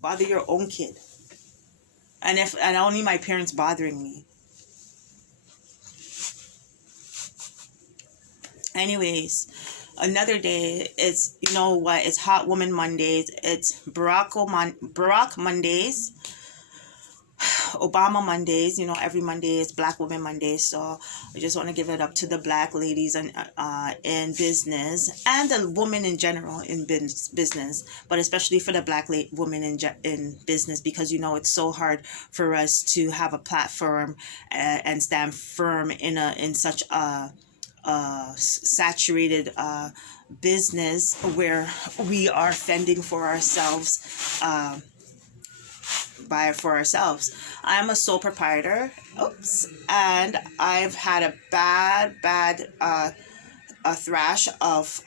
Bother your own kid. And only my parents bothering me. Anyways, another day, it's, you know what, it's Hot Woman Mondays, it's Barack Mondays, Obama Mondays. You know, every Monday is Black Women Mondays. So I just want to give it up to the Black ladies and in business, and the women in general in business, but especially for the Black women in business, because you know it's so hard for us to have a platform and stand firm in such a saturated business where we are fending for ourselves, for ourselves. I'm a sole proprietor. Oops. And I've had a bad a thrash of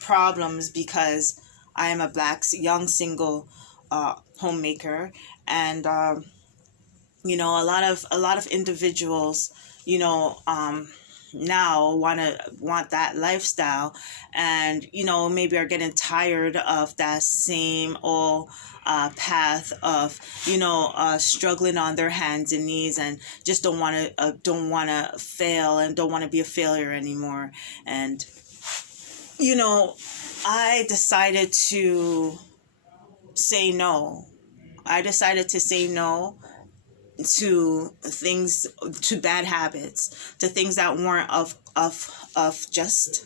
problems because I am a Black young single homemaker. And you know, a lot of individuals, you know, now want that lifestyle, and you know, maybe are getting tired of that same old path of, you know, struggling on their hands and knees, and just don't want to fail, and don't want to be a failure anymore. And you know, I decided to say no. I decided to say no to things, to bad habits, to things that weren't of just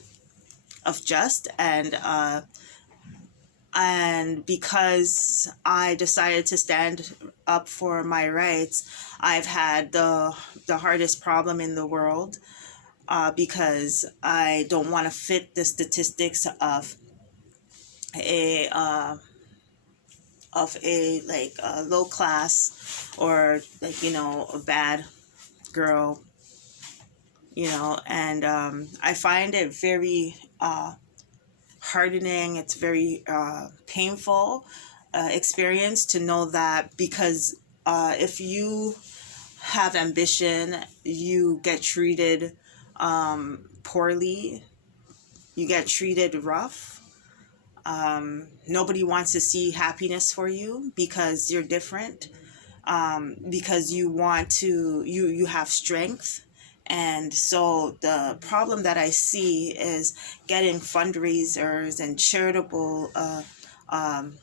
and because I decided to stand up for my rights, I've had the hardest problem in the world, because I don't want to fit the statistics a uh, of a like a low class, or like, you know, a bad girl, you know. And I find it very hardening. It's very painful experience to know that, because if you have ambition, you get treated poorly, you get treated rough. Nobody wants to see happiness for you because you're different, because you want to, you have strength. And so the problem that I see is getting fundraisers and charitable um,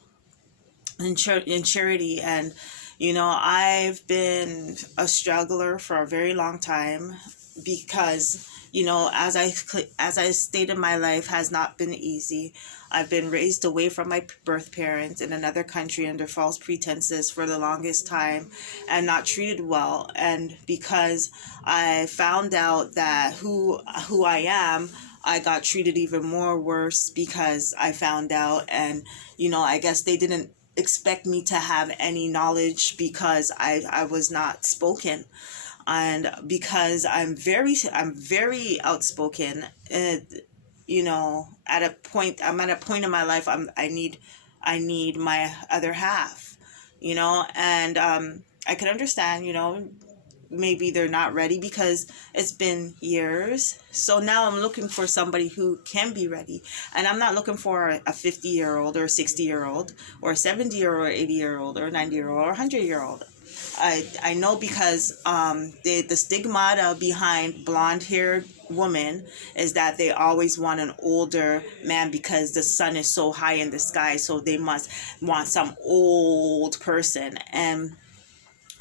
and charity. And you know, I've been a struggler for a very long time, because you know, as I stated, my life has not been easy. I've been raised away from my birth parents in another country under false pretenses for the longest time, and not treated well. And because I found out that who I am, I got treated even more worse because I found out. And you know, I guess they didn't expect me to have any knowledge because I was not spoken. And because I'm very outspoken, you know, I'm at a point in my life, I need my other half, you know. And I can understand, you know, maybe they're not ready because it's been years. So now I'm looking for somebody who can be ready. And I'm not looking for a 50-year-old or a 60-year-old or a 70-year-old or 80-year-old or a 90-year-old or a 100-year-old. I know, because the stigmata behind blonde haired women is that they always want an older man because the sun is so high in the sky, so they must want some old person. And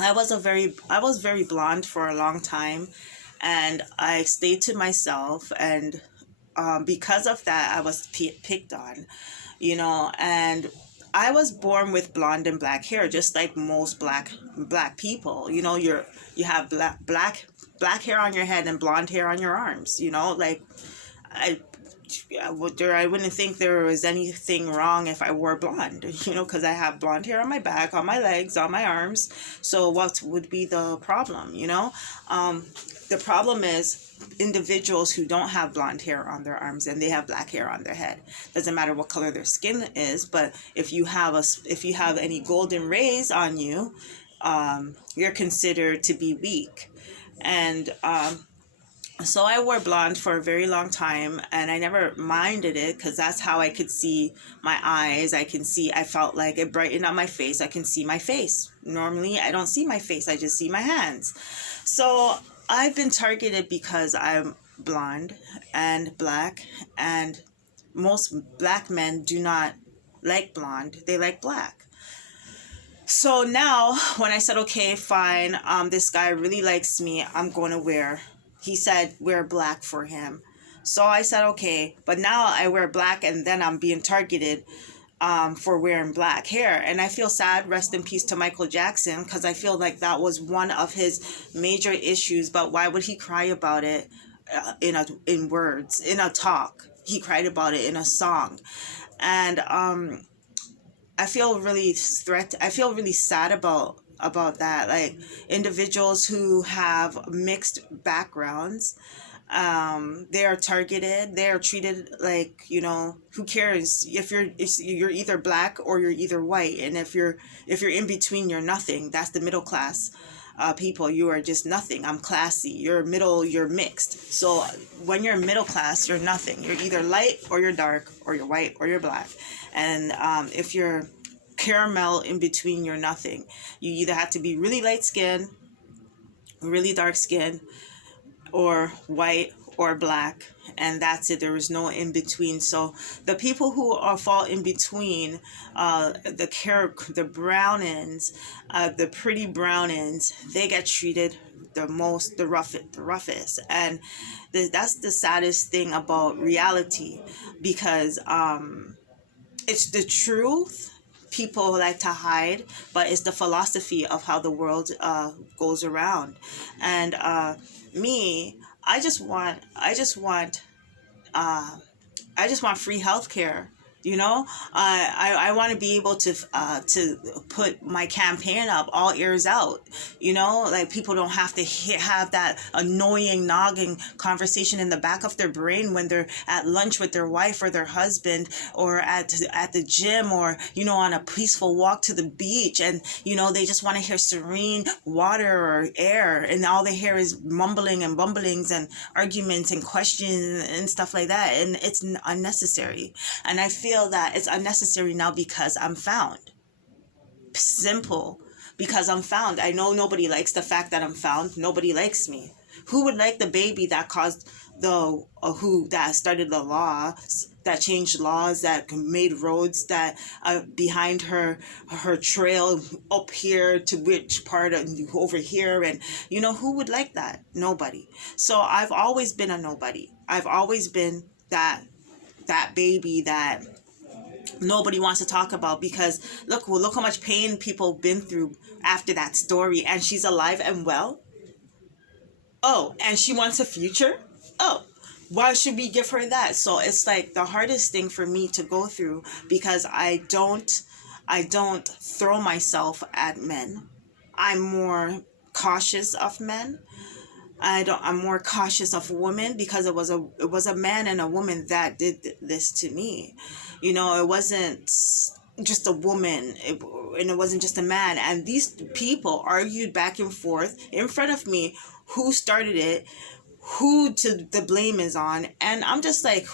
I was very blonde for a long time, and I stayed to myself. And because of that, I was picked on, you know. And I was born with blonde and black hair, just like most black people. You know, you have black hair on your head and blonde hair on your arms. You know, like I I wouldn't think there was anything wrong if I wore blonde, you know, because I have blonde hair on my back, on my legs, on my arms. So what would be the problem, you know? The problem is individuals who don't have blonde hair on their arms and they have black hair on their head. Doesn't matter what color their skin is, but if you have any golden rays on you, you're considered to be weak. And So I wore blonde for a very long time, and I never minded it because that's how I could see my eyes. I felt like it brightened up my face. I can see my face. Normally, I don't see my face, I just see my hands. So I've been targeted because I'm blonde and black, and most black men do not like blonde, they like black. So now, when I said, okay, fine, this guy really likes me, I'm going to he said, wear black for him. So I said, okay, but now I wear black and then I'm being targeted for wearing black hair. And I feel sad, rest in peace to Michael Jackson, because I feel like that was one of his major issues. But why would he cry about it in words, in a talk? He cried about it in a song. And I feel really sad about that. Like, individuals who have mixed backgrounds, they are targeted, they are treated like, who cares if you're either black or you're either white. And if you're in between, you're nothing. That's the middle class people. You are just nothing. I'm classy. You're middle, you're mixed. So when you're middle class, you're nothing. You're either light or you're dark, or you're white or you're black. And if you're caramel in between, you're nothing. You either have to be really light skinned, really dark skinned, or white or black, and that's it. There is no in between. So the people who fall in between, the brownins, the pretty brownins, they get treated the roughest. And that's the saddest thing about reality, because it's the truth. People like to hide, but it's the philosophy of how the world goes around. And me, I just want uh, free healthcare. I want to be able to put my campaign up, all ears out. Like, people don't have to have that annoying nagging conversation in the back of their brain when they're at lunch with their wife or their husband, or at the gym, or on a peaceful walk to the beach, and they just want to hear serene water or air, and all they hear is mumbling and bumblings and arguments and questions and stuff like that. And it's unnecessary. And I feel that it's unnecessary now because I'm found. Simple. Because I'm found. I know nobody likes the fact that I'm found. Nobody likes me. Who would like the baby that caused who that started the laws, that changed laws, that made roads, that behind her trail up here to which part of over here, and who would like that? Nobody. So I've always been a nobody. I've always been that baby that nobody wants to talk about, because look how much pain people been through after that story. And she's alive and well. Oh, and she wants a future. Oh, why should we give her that? So it's like the hardest thing for me to go through, because I don't throw myself at men. I'm more cautious of men. I'm more cautious of women, because it was a man and a woman that did this to me. It wasn't just a woman, and it wasn't just a man. And these people argued back and forth in front of me who started it, who the blame is on. And I'm just like,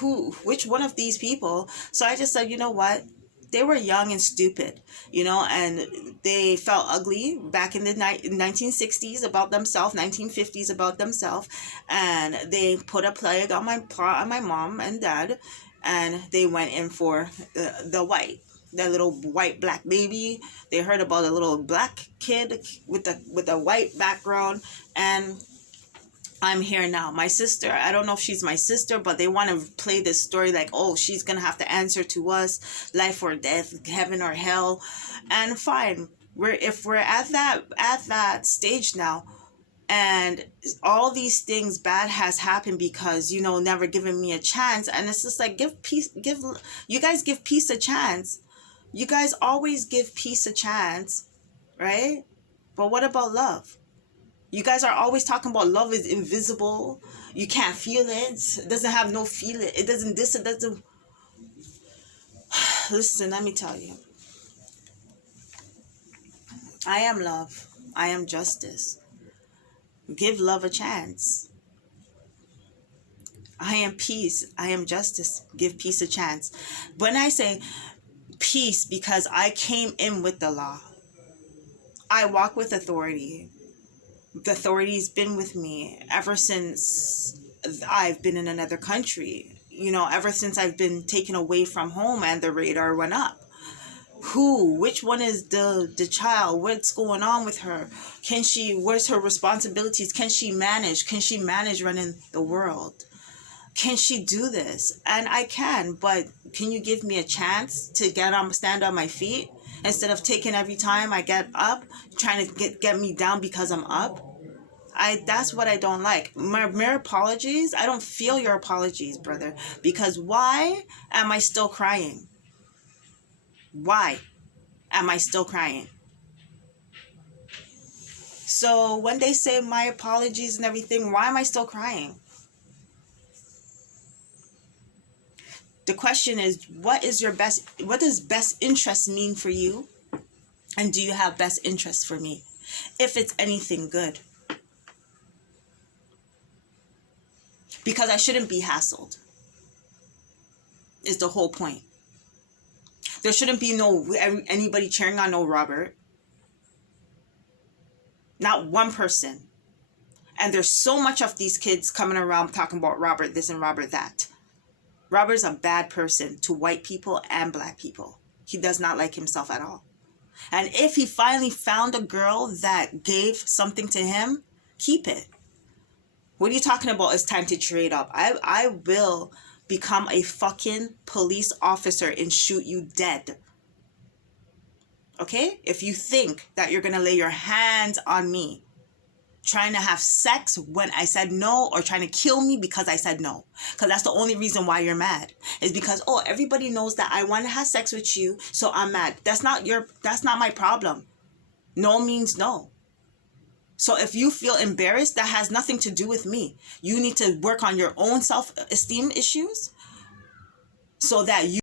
which one of these people? So I just said, you know what? They were young and stupid, and they felt ugly back in the 1960s about themselves, 1950s about themselves, and they put a plague on my mom and dad, and they went in for the little white black baby. They heard about a little black kid with a white background, and I'm here now. My sister, I don't know if she's my sister, but they want to play this story like, oh, she's going to have to answer to us, life or death, heaven or hell. And fine. If we're at that stage now, and all these things bad has happened because, never giving me a chance. And it's just like, you guys give peace a chance. You guys always give peace a chance, right? But what about love? You guys are always talking about love is invisible. You can't feel it. It doesn't have no feeling. It doesn't it doesn't. Listen, let me tell you. I am love. I am justice. Give love a chance. I am peace. I am justice. Give peace a chance. When I say peace, because I came in with the law, I walk with authority. The authority's been with me ever since I've been in another country. Ever since I've been taken away from home and the radar went up. Which one is the child? What's going on with her? Where's her responsibilities? Can she manage running the world? Can she do this? And I can, but can you give me a chance to stand on my feet instead of taking every time I get up, trying to get me down because I'm up? That's what I don't like. My mere apologies, I don't feel your apologies, brother, because why am I still crying? Why am I still crying? So when they say my apologies and everything, why am I still crying? The question is, what does best interest mean for you? And do you have best interest for me? If it's anything good. Because I shouldn't be hassled, is the whole point. There shouldn't be anybody cheering on no Robert. Not one person. And there's so much of these kids coming around talking about Robert this and Robert that. Robert's a bad person to white people and black people. He does not like himself at all. And if he finally found a girl that gave something to him, keep it. What are you talking about? It's time to trade up. I will become a fucking police officer and shoot you dead. Okay? If you think that you're going to lay your hands on me, trying to have sex when I said no, or trying to kill me because I said no. Because that's the only reason why you're mad. Is because, everybody knows that I want to have sex with you, so I'm mad. That's not my problem. No means no. So if you feel embarrassed, that has nothing to do with me. You need to work on your own self-esteem issues so that you